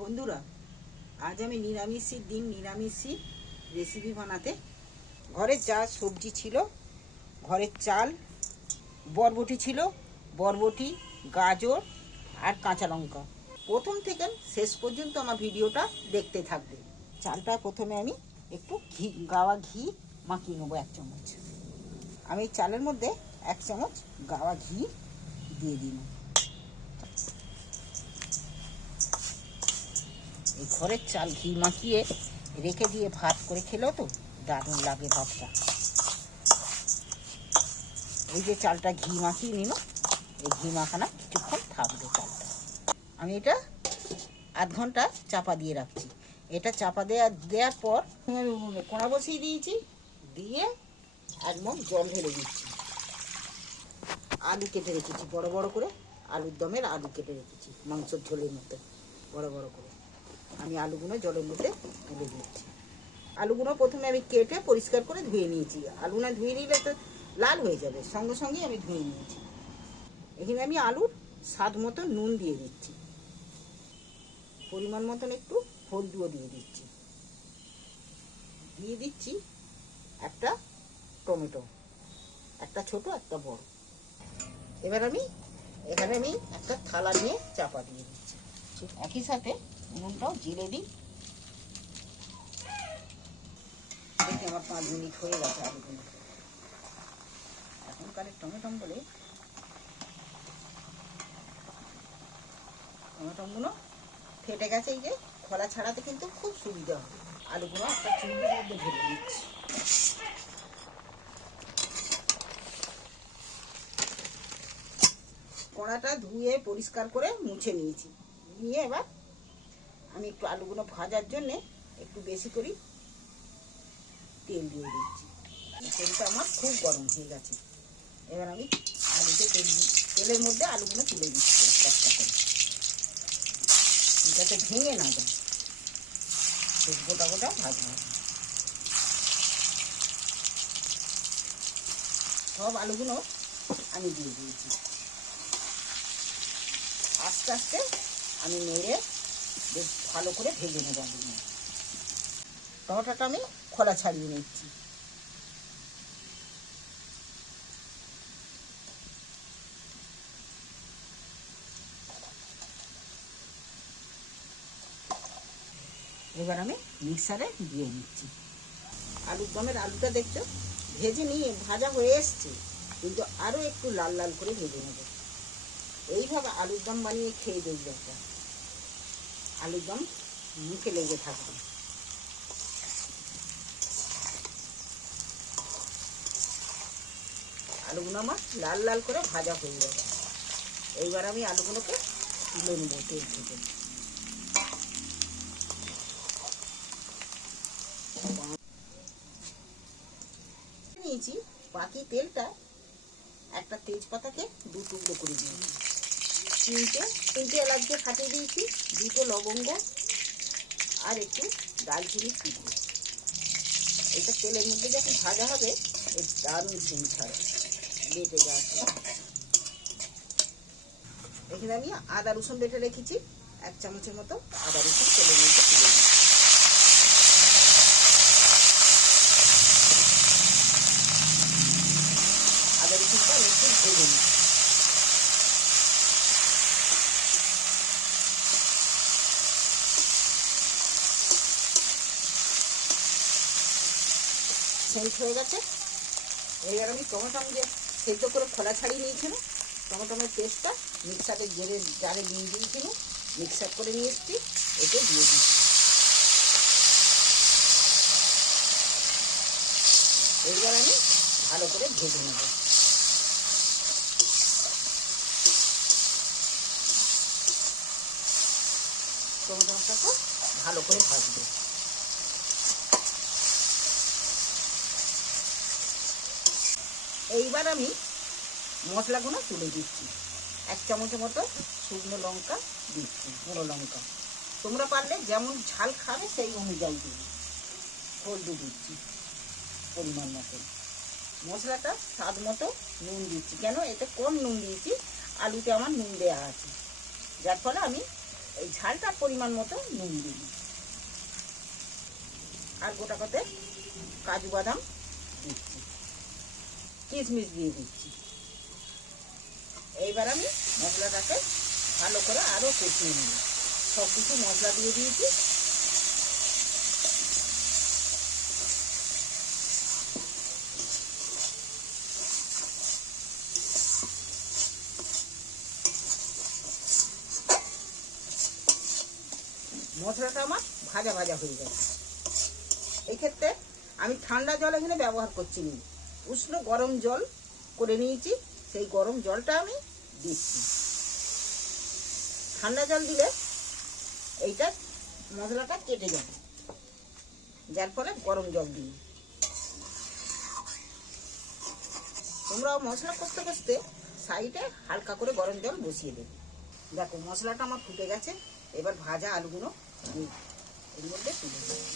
বন্ধুরা, আজ আমি নিরামিষের দিন, নিরামিষই রেসিপি বানাতে। ঘরের যা সবজি ছিল, ঘরের চাল, বরবটি ছিল, বরবটি, গাজর আর কাঁচা লঙ্কা। প্রথম থেকে শেষ পর্যন্ত আমার ভিডিওটা দেখতে থাকবে। চালটা প্রথমে আমি একটু ঘি, গাওয়া ঘি মাখিয়ে নেব এক চামচ। আমি চালের মধ্যে এক চামচ গাওয়া ঘি দিয়ে দিন এই ঘরের চাল ঘি মাখিয়ে রেখে দিয়ে ভাত করে খেলেও তো? দারুণ লাগে ভাতটা। এই যে চালটা ঘি মাখিয়ে নিল, এই ঘি মাখানা কিছুক্ষণ থাকবে চালটা। আমি এটা আধ ঘণ্টা চাপা দিয়ে রাখছি। এটা চাপা দেওয়া দেওয়ার পর আমি কোনা বসিয়ে দিয়েছি, দিয়ে একদম জল ঢেলে দিচ্ছি। আলু কেটে রেখেছি, বড় বড় করে। আলুর দমের আলু কেটে রেখেছি, মাংসের ঝোলের মতো বড় বড় করে। আমি আলুগুলো জলের মধ্যে তুলে দিচ্ছি আলুগুলো প্রথমে আমি কেটে পরিষ্কার করে ধুয়ে নিয়েছি। আলু না ধুয়ে নিলে তো লাল হয়ে যাবে। সঙ্গে সঙ্গে আমি ধুয়ে নিয়েছি। এখানে আমি আলুর স্বাদ মতো নুন দিয়ে দিচ্ছি। পরিমাণ মতন একটু হলদুও দিয়ে দিচ্ছি। দিয়ে দিচ্ছি একটা টমেটো। একটা ছোট, একটা বড়। এবার আমি, এখানে আমি একটা থালা নিয়ে চাপা দিয়ে দিচ্ছি। একই সাথে উনুনটাও জিরে দিই। দেখি আমার পাঁচ মিনিট হয়ে গেছে আলুগুলো এখনকারের টমেটম বলে টমেটোগুলো ফেটে গেছে এই যে, খোলা ছাড়াতে কিন্তু খুব সুবিধা হবে। আলুগুলো একটা চুলের মধ্যে ঢেলে দিচ্ছি। কড়াটা ধুয়ে পরিষ্কার করে মুছে নিয়েছি। নিয়ে এবার আমি একটু আলুগুলো ভাজার জন্যে একটু বেশি করি তেল দিয়ে দিচ্ছি। তেলটা আমার খুব গরম হয়ে গেছে। এবার আমি আলুতে তেল তেলের মধ্যে আলুগুলো তুলে দিচ্ছি একটা করে। যাতে ভেঙে না যায়। গোটা গোটা ভাজা হবে। সব আলুগুলো আমি দিয়ে দিয়েছি। আস্তে আস্তে আমি নেড়ে বেশ ভালো করে ভেজে নেব আলুগুলো টমেটোটা আমি খোলা ছাড়িয়ে নিচ্ছি। এবার আমি মিক্সারে দিয়ে নিচ্ছি আলুর দমের আলুটা দেখছ? ভেজে নিয়ে ভাজা হয়ে এসছে, কিন্তু আরও একটু লাল লাল করে ভেজে নেব। এইভাবে আলুর দম বানিয়ে খেয়ে দেখবে একটা। আলুর দম মুখে লেগে থাকবে। আলুগুলো আমার লাল লাল করে ভাজা হয়ে যাবে এইবার আমি আলুগুলোকে তুলে নেব তেল থেকে। নিয়েছি। বাকি তেলটা একটা তেজপাতাকে দু টুকরো করে দিয়েছি। তিনটে তিনটে এলাচ দিয়ে ফাটিয়ে দিয়েছি, দুটো লবঙ্গ আর একটু দালচিনি টুকরো। এটা তেলের মধ্যে যখন ভাজা হবে, এর দারুণ সিম ছাড়ে বেটে যাচ্ছে এখানে আমি আদা রসুন বেটে রেখেছি, এক চামচের মতো আদা রসুন তেলের মধ্যে তুলে দিচ্ছি আদা রসুনটা একটু ভেজে নিচ্ছি। সেন্ট হয়ে গেছে। এবার আমি টমেটো আমি যে সেদ্ধ করে খোলা ছাড়িয়ে নিয়েছিল টমেটোমের পেস্টটা মিক্সারে জেরে জারে দিয়ে দিয়েছিল মিক্সার করে নিয়ে এসেছি, এতে দিয়ে দিচ্ছি। এইবার আমি ভালো করে ভেজে নেব। টমেটোটাকে ভালো করে ভাজবো। এইবার আমি মশলাগুলো তুলে দিচ্ছি। এক চামচের মতো শুকনো লঙ্কা দিচ্ছি, গুঁড়ো লঙ্কা। তোমরা পারলে যেমন ঝাল খাবে সেই অনুযায়ী দিবি। হলদি দিচ্ছি পরিমাণ মতো। মশলাটা স্বাদ মতো নুন দিচ্ছি। কেন? এতে কম নুন দিয়েছি, আলুতে আমার নুন দেওয়া আছে। যার ফলে আমি এই ঝালটার পরিমাণ মতো নুন দিই আর গোটা কতে কাজু বাদাম কিশমিশ দিয়ে দিচ্ছি। এইবার আমি মশলাটাকে ভালো করে আরও কষিয়ে নিই সব কিছু মশলা দিয়ে দিয়েছি। মশলাটা আমার ভাজা ভাজা হয়ে গেছে। এই ক্ষেত্রে আমি ঠান্ডা জল এখানে ব্যবহার করছি না। উষ্ণ গরম জল করে নিয়েছি। সেই গরম জলটা আমি দিচ্ছি। ঠান্ডা জল দিলে এইটা মশলাটা কেটে যাবে। যার ফলে গরম জল দিই। তোমরা মশলা কষতে কষতে সাইডে হালকা করে গরম জল বসিয়ে দেবে। দেখো, মশলাটা আমার ফুটে গেছে। এবার ভাজা আলুগুলো এর মধ্যে তুলে দেবো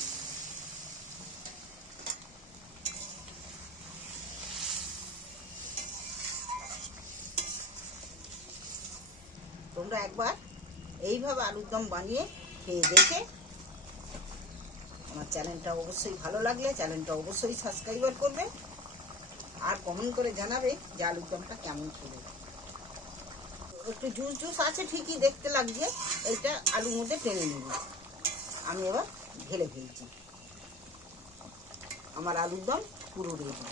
তোমরা একবার এইভাবে আলুর দম বানিয়ে খেয়ে দেখে আমার চ্যানেলটা অবশ্যই ভালো লাগলে চ্যানেলটা অবশ্যই সাবস্ক্রাইবার করবে আর কমেন্ট করে জানাবে যে আলুর দমটা কেমন খেলে। একটু জুস জুস আছে ঠিকই দেখতে লাগছে এইটা আলুর মধ্যে টেনে নেব। আমি এবার ঢেলে ফেলছি। আমার আলুর দম পুরো রেডি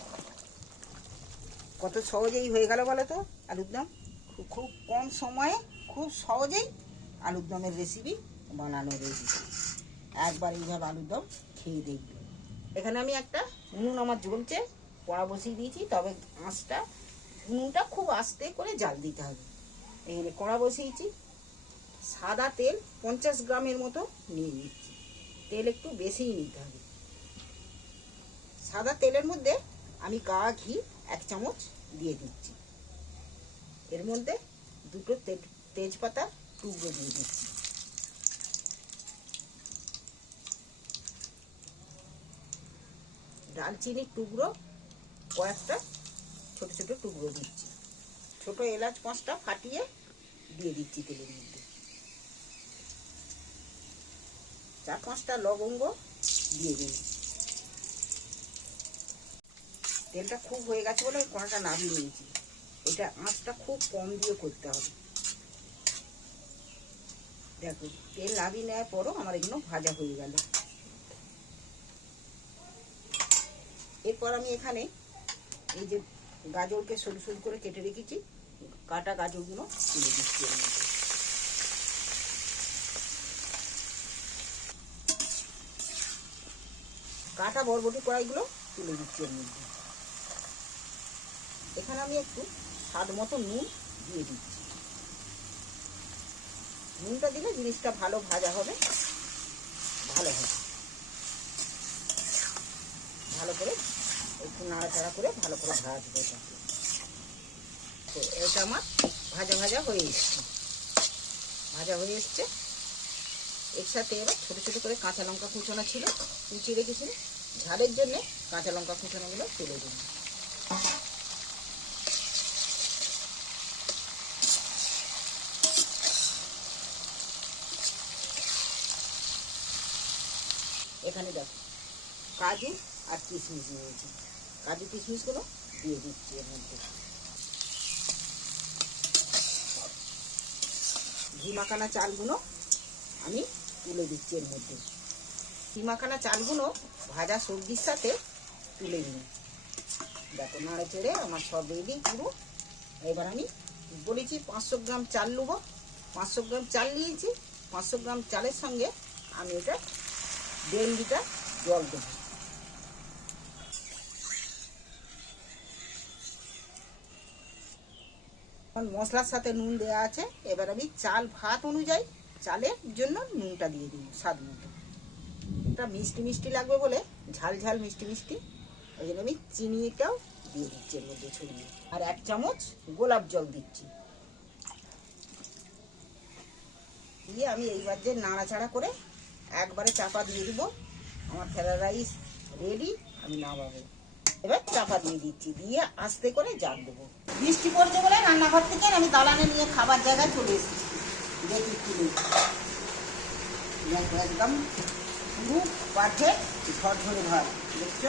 কত সহজেই হয়ে গেল বলো তো আলুর দম? খুব খুব কম সময়ে খুব সহজেই আলুর দমের রেসিপি বানানো রেডি একবার এইভাবে আলুর দম খেয়ে দেখবে। এখানে আমি একটা উনুন আমার জ্বলছে, কড়া বসিয়ে দিয়েছি, তবে আঁচটা, উনুনটা খুব আস্তে করে জাল দিতে হবে। এখানে কড়া বসিয়েছি, সাদা তেল পঞ্চাশ গ্রামের মতো নিয়ে নিচ্ছি। তেল একটু বেশিই নিতে হবে। সাদা তেলের মধ্যে আমি গা, ঘি এক চামচ দিয়ে দিচ্ছি। এর মধ্যে দুটো তে- তেজপাতা টুকরো দিয়ে দিচ্ছি। দালচিনির টুকরো কয়েকটা ছোট ছোট টুকরো দিচ্ছি। ছোট এলাচ পাঁচটা ফাটিয়ে দিয়ে দিচ্ছি তেলের মধ্যে। চার পাঁচটা লবঙ্গ দিয়ে দিন তেলটা খুব হয়ে গেছে বলে কড়াটা নামিয়ে নিয়েছি। এটা আঁচটা খুব কম দিয়ে করতে হবে। দেখো, তেল নামিয়ে নেওয়ার পরও আমার এগুলো ভাজা হয়ে গেল। এরপর আমি এখানে এই যে গাজরকে সরু সরু করে কেটে রেখেছি, কাটা গাজরগুলো তুলে দিচ্ছি মধ্যে। কাটা বরবটি কড়াইগুলো তুলে দিচ্ছি এর মধ্যে। এখানে আমি একটু স্বাদ মতো নুন দিয়ে দিচ্ছি। নুনটা দিলে জিনিসটা ভালো ভাজা হবে। ভালো হবে। ভালো করে একটু নাড়াচাড়া করে ভালো করে ভাজবো এটা। তো এটা আমার ভাজা ভাজা হয়ে এসছে। ভাজা হয়ে এসছে। এর সাথে এবার ছোটো ছোটো করে কাঁচা লঙ্কা কুচোনো ছিল। কুচিয়ে রেখেছিল ঝালের জন্যে কাঁচা লঙ্কা কুচোনোগুলো তুলে দিন এখানে দেখো, কাজু আর কিশমিশ নিয়েছি। কাজু কিশমিশগুলো দিয়ে দিচ্ছি এর মধ্যে। ঘি মাখানা চালগুলো আমি তুলে দিচ্ছি এর মধ্যে। ঘি মাখানা চালগুলো ভাজা সবজির সাথে তুলে নিই। দেখো, নাড়ে চেড়ে আমার সব রেডি পুরো। এবার আমি বলেছি পাঁচশো গ্রাম চাল নেব। পাঁচশো গ্রাম চাল নিয়েছি। পাঁচশো গ্রাম চালের সঙ্গে আমি এটা দেড় লিটার জল দেবো। মশলার সাথে নুন দেওয়া আছে, এবার আমি চাল ভাত অনুযায়ী চালের জন্য নুনটা দিয়ে দিই স্বাদ মতো। এটা মিষ্টি মিষ্টি লাগবে বলে, ঝাল ঝাল মিষ্টি মিষ্টি, ওই জন্য আমি চিনিটাও দিয়ে দিচ্ছি এর মধ্যে ছড়িয়ে। আর এক চামচ গোলাপ জল দিচ্ছি। দিয়ে আমি এইবার যে নাড়াচাড়া করে একবারে চাপা দিয়ে দিব। আমার ফেরা রাইস রেডি আমি নামাবো। এবার চাপা দিয়ে দিচ্ছি, দিয়ে আস্তে করে জাল দেবো। বৃষ্টি পড়ছে বলে রান্নাঘর থেকে আমি দালানে নিয়ে খাবার জায়গায় চলে এসেছি। দেখি দেখো একদম পুরো পাঠে ঝরঝরে ভাত দেখছ?